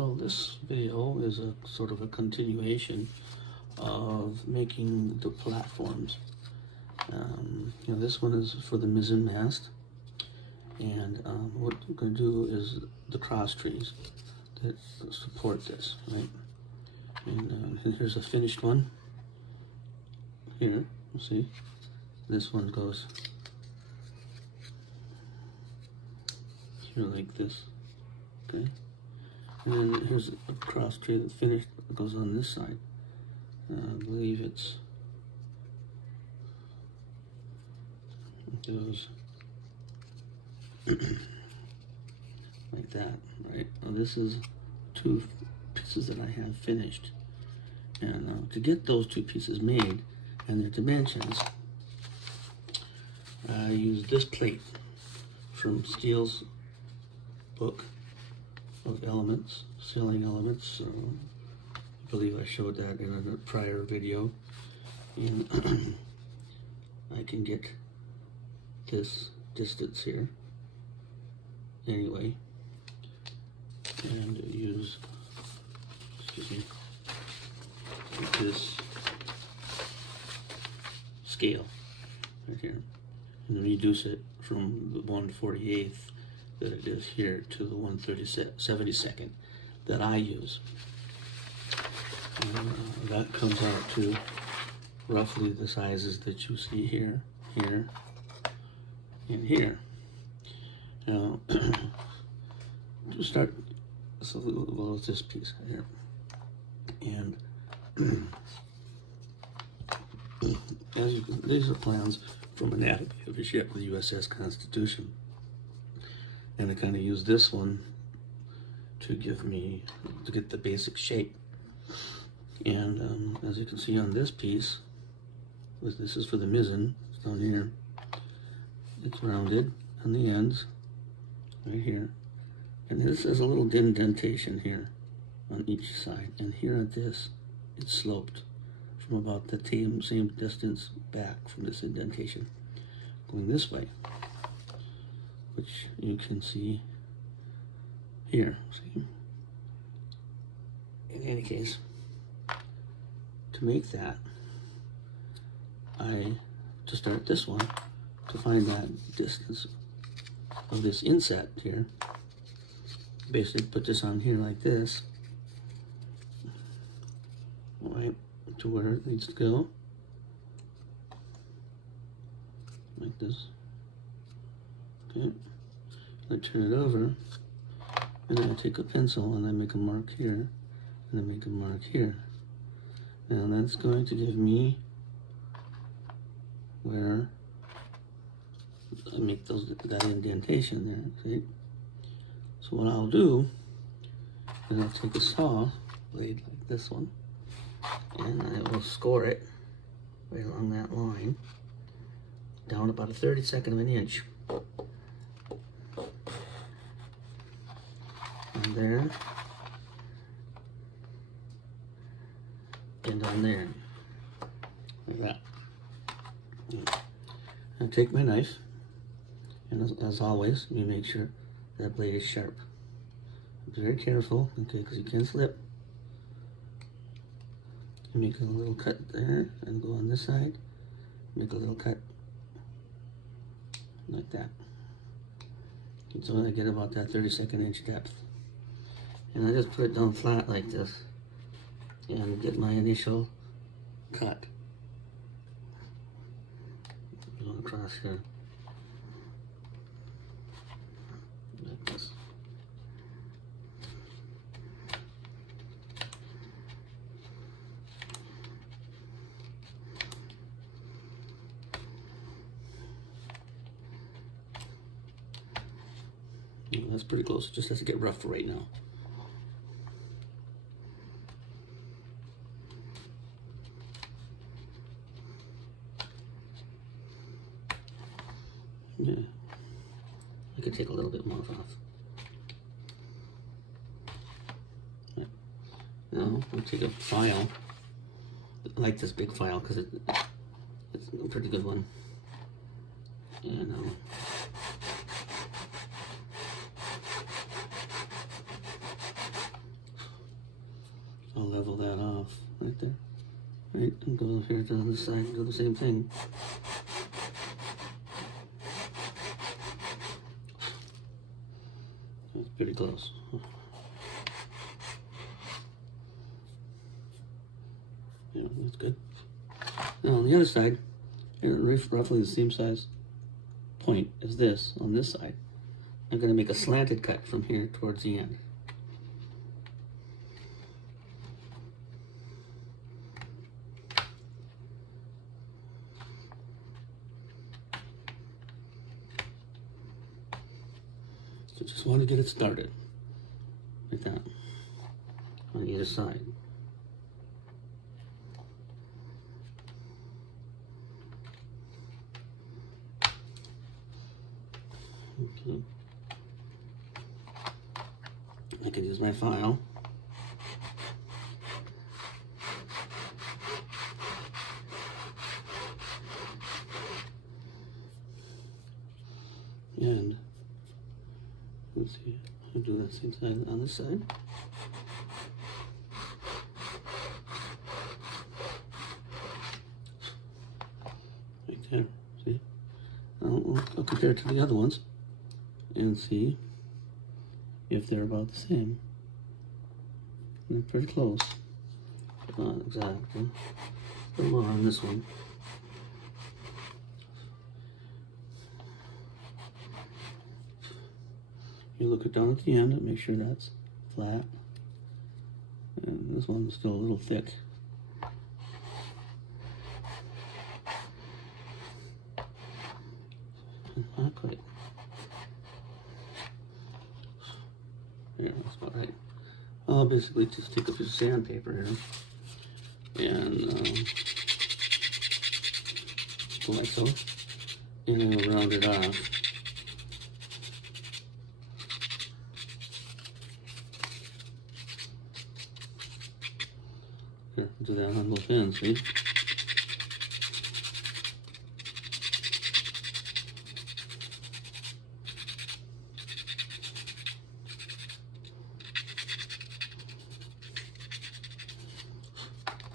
Well, this video is a sort of a continuation of making the platforms. This one is for the mizzen mast, and what we're going to do is the cross trees that support this, right? And here's a finished one. Here, you see, this one goes here like this, okay? And then here's a cross tree that's finished that goes on this side. I believe it goes like that, right? Now this is two pieces that I have finished. And to get those two pieces made and their dimensions, I use this plate from Steele's book of elements, sailing elements. I believe I showed that in a prior video. And I can get this distance here anyway, and use, this scale right here, and reduce it from the 1/48th that it is here to the 1/72 that I use. And that comes out to roughly the sizes that you see here, here, and here. Now, to start, so well, it's this piece here, and as you can, these are plans from anatomy of a ship, the USS Constitution, and I kind of use this one to get the basic shape. And as you can see on this piece, this is for the mizzen, it's down here, it's rounded on the ends, right here, and this is a little indentation here on each side, and here at this, it's sloped from about the same distance back from this indentation, going this way, which you can see here. See? In any case, to make that, to start this one, to find that distance of this inset here, basically put this on here like this, right to where it needs to go, like this. Okay, I turn it over, and then I take a pencil and I make a mark here, and I make a mark here. Now that's going to give me where I make that indentation there, see? So what I'll do is I'll take a saw blade like this one, and I will score it right along that line, down about a 32nd of an inch. And there, and on there, like that. I take my knife, and as always, you make sure that blade is sharp. Be very careful, okay, because you can slip. You make a little cut there, and go on this side, make a little cut like that. And so I get about that 32nd inch depth. And I just put it down flat like this, and get my initial cut. Going across here, like this. That's pretty close. It just has to get rough for right now. Yeah, I could take a little bit more off. Right. Now we'll take a file. I like this big file because it's a pretty good one. And I'll level that off right there. Right, and go here to this side and do the same thing. That's pretty close. Yeah, that's good. Now on the other side, roughly the same size point as this on this side. I'm going to make a slanted cut from here towards the end. So just want to get it started like that on either side. Okay. I can use my file. And let's see, I'll do that same side on this side. Right there, see? I'll compare it to the other ones and see if they're about the same. They're pretty close, but not exactly. A little more on this one. You look it down at the end and make sure that's flat. And this one's still a little thick. Not quite. Yeah, that's about right. I'll basically just take a piece of sandpaper here and go like so, and then we'll round it off. Here, do that on both ends, see?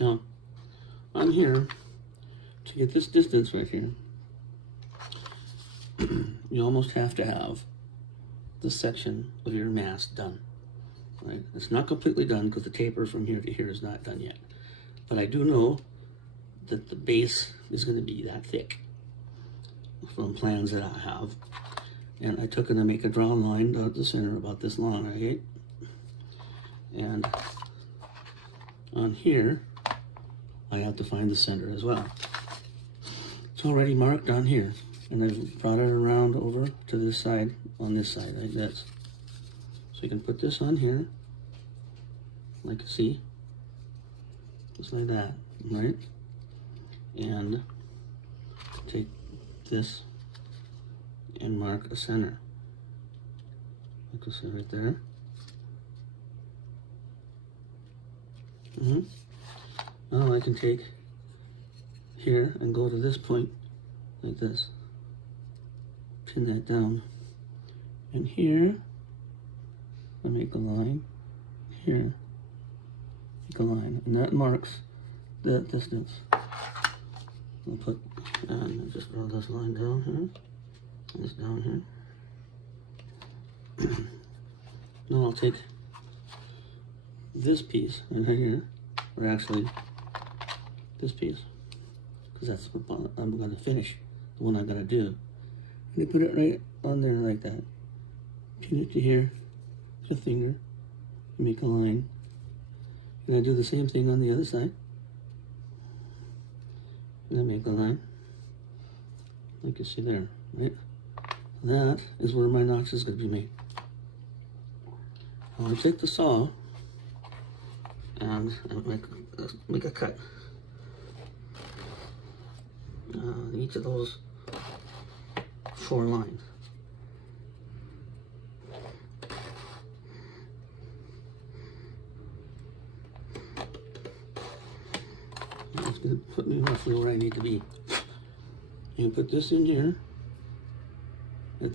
Now, on here, to get this distance right here, you almost have to have the section of your mast done. Right? It's not completely done because the taper from here to here is not done yet. But I do know that the base is going to be that thick from plans that I have. And I took it and make a drawn line down the center about this long, right? And on here, I have to find the center as well. It's already marked on here, and I've brought it around over to this side, on this side, like this. So you can put this on here, like you see, just like that, right? And take this and mark a center. Like you see right there. Now I can take here and go to this point like this. Pin that down. And here, I make a line. Here, make a line. And that marks the distance. I'll put, and just draw this line down here. This down here. Now I'll take this piece right here, or actually this piece, because that's what I'm going to finish, the one I'm going to do. And you put it right on there like that. Pin it to here with a finger, make a line. And I do the same thing on the other side. And I make a line, like you see there, right? That is where my notch is going to be made. Now I take the saw and make a cut. Each of those 4 lines. That's going to put me roughly where I need to be. You put this in here,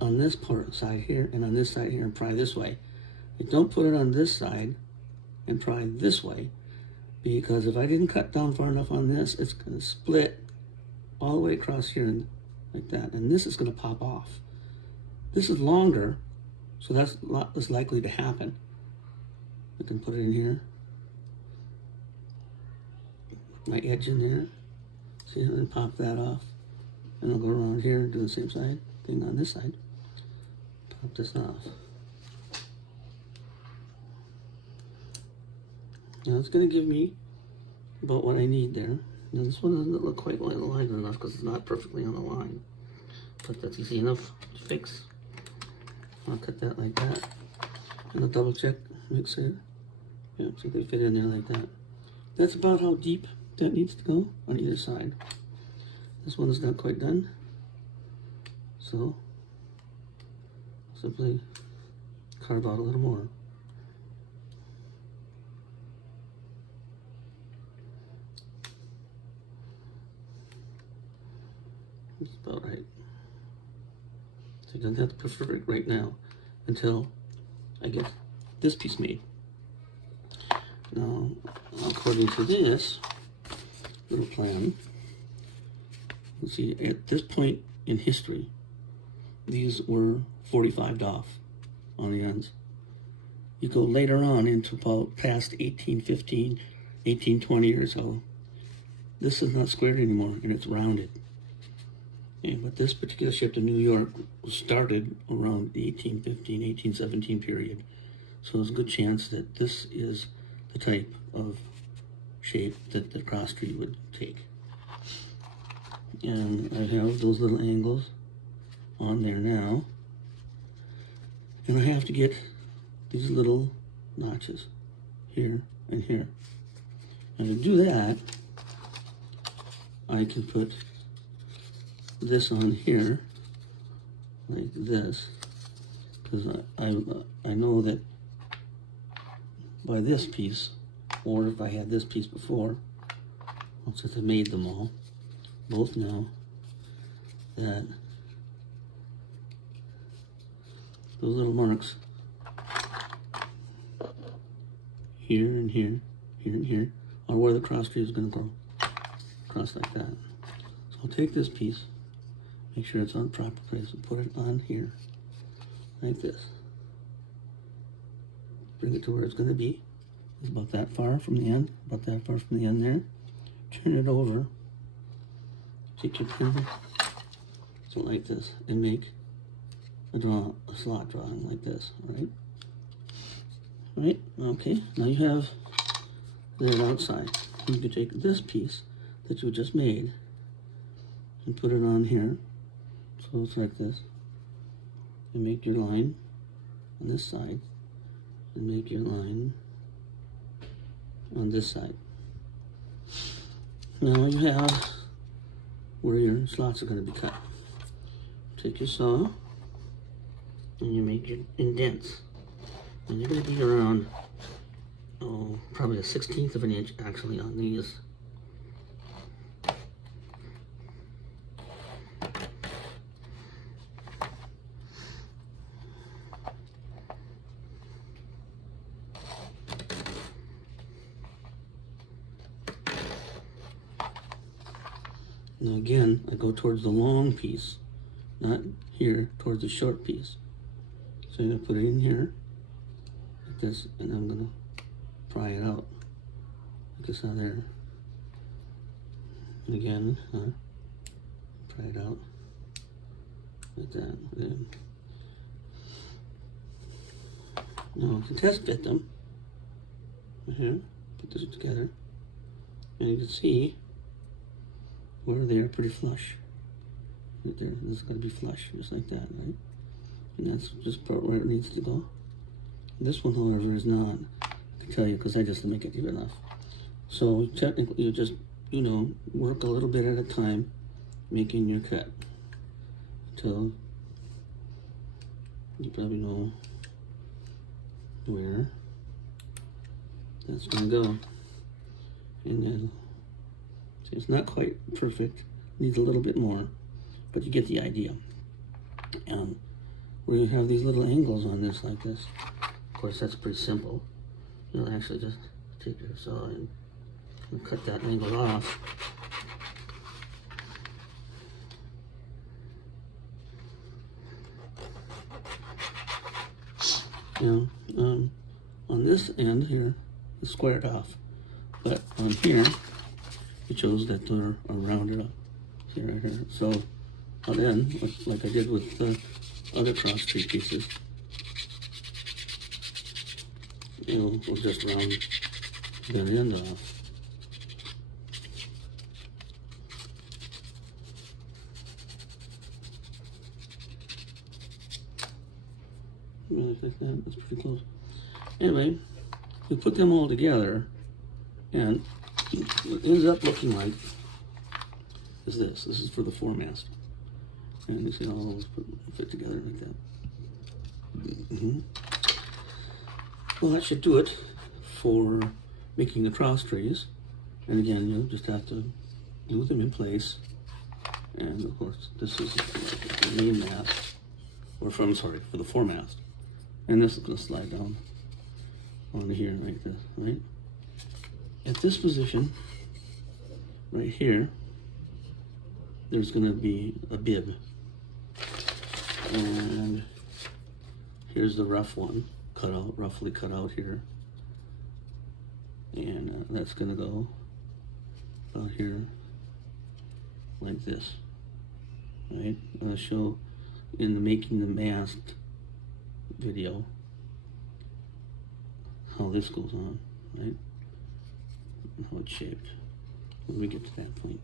on this part side here, and on this side here, and pry this way. You don't put it on this side and pry this way. because if I didn't cut down far enough on this, it's going to split all the way across here and like that, and this is going to pop off. This is longer, so that's a lot less likely to happen. I can put it in here, my edge in there, see, and pop that off, and I'll go around here and do the same side thing on this side, pop this off. Now it's going to give me about what I need there. Now this one doesn't look quite aligned enough because it's not perfectly on the line, but that's easy enough to fix. I'll cut that like that, and I'll double check, make sure, yeah, so they fit in there like that. That's about how deep that needs to go on either side. This one is not quite done, so simply carve out a little more. That's about right. So you don't have to perfect right now until I get this piece made. Now, according to this little plan, you see at this point in history, these were 45'd off on the ends. You go later on into about past 1815, 1820 or so, this is not squared anymore and it's rounded. Yeah, but this particular ship to New York was started around the 1815, 1817 period. So there's a good chance that this is the type of shape that the cross tree would take. And I have those little angles on there now. And I have to get these little notches here and here. And to do that, I can put this on here like this, because I know that by this piece, or if I had this piece before, since I made them all, both now, that those little marks here and here, here and here, are where the cross tree is going to go across like that. So I'll take this piece, make sure it's on the proper place, and put it on here, like this. Bring it to where it's going to be. It's about that far from the end, about that far from the end there. Turn it over, take your pen, so like this, and make a slot drawing like this, alright? Alright, okay, now you have that outside. You can take this piece that you just made and put it on here. So it's like this. And make your line on this side. And make your line on this side. Now you have where your slots are going to be cut. Take your saw and you make your indents. And you're going to be around, probably a 1/16 of an inch actually on these. Now again, I go towards the long piece, not here, towards the short piece. So I'm going to put it in here, like this, and I'm going to pry it out, like this on there. And again, pry it out, like that. And now to test fit them, here, put this together, and you can see where they are pretty flush. Right there, this is going to be flush, just like that, right? And that's just part where it needs to go. This one, however, is not. I can tell you because I just make it even enough. So technically, you just, work a little bit at a time, making your cut until you probably know where that's going to go. And then, see, it's not quite perfect, needs a little bit more, but you get the idea. And where you have these little angles on this like this, of course that's pretty simple. You'll actually just take your saw and We'll cut that angle off. Now, on this end here, it's squared off, but on here, it shows that they're rounded up here, right here. So, then, like I did with the other cross tree pieces, we'll just round that end off. Really like that, that's pretty close. Anyway, we put them all together, and what ends up looking like is this. This is for the foremast. And you see how all those fit together like that. Well, that should do it for making the cross trees. And again, you'll just have to glue them in place. And of course, this is the main mast, or for the foremast. And this is going to slide down onto here like this, right? At this position, right here, there's going to be a bib. And here's the rough one, roughly cut out here. And that's going to go out here like this, right? I'll show in the making the mast video how this goes on, right? And how it's shaped when we get to that point.